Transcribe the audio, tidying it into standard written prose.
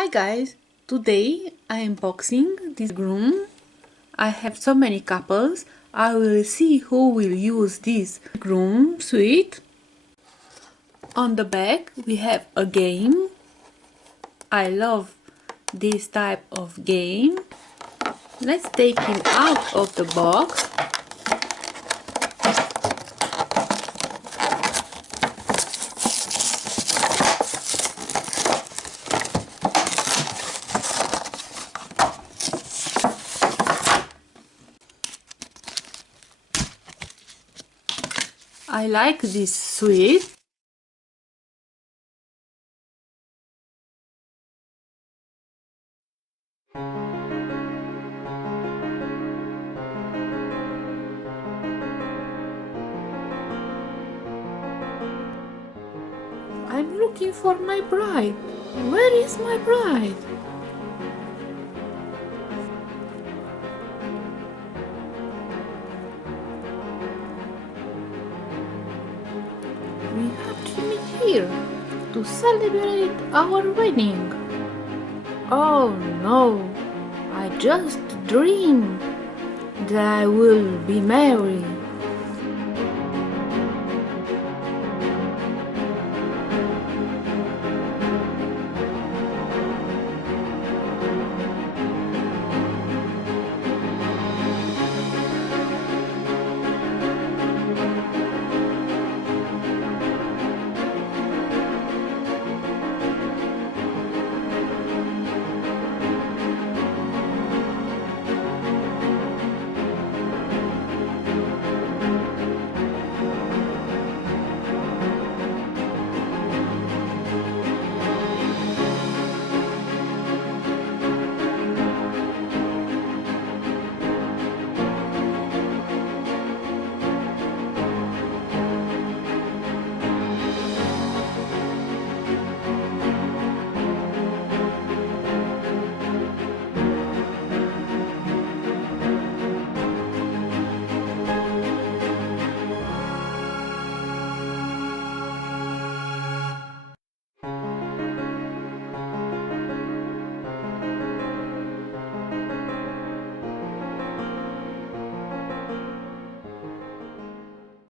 Hi guys, today I am unboxing this Groom. I have so many couples. I will see who will use this Groom suite. On the back we have a game. I love this type of game. Let's take him out of the box. I like this suite. I'm looking for my bride. Where is my bride? We have to meet here to celebrate our wedding. Oh no, I just dreamed that I will be married.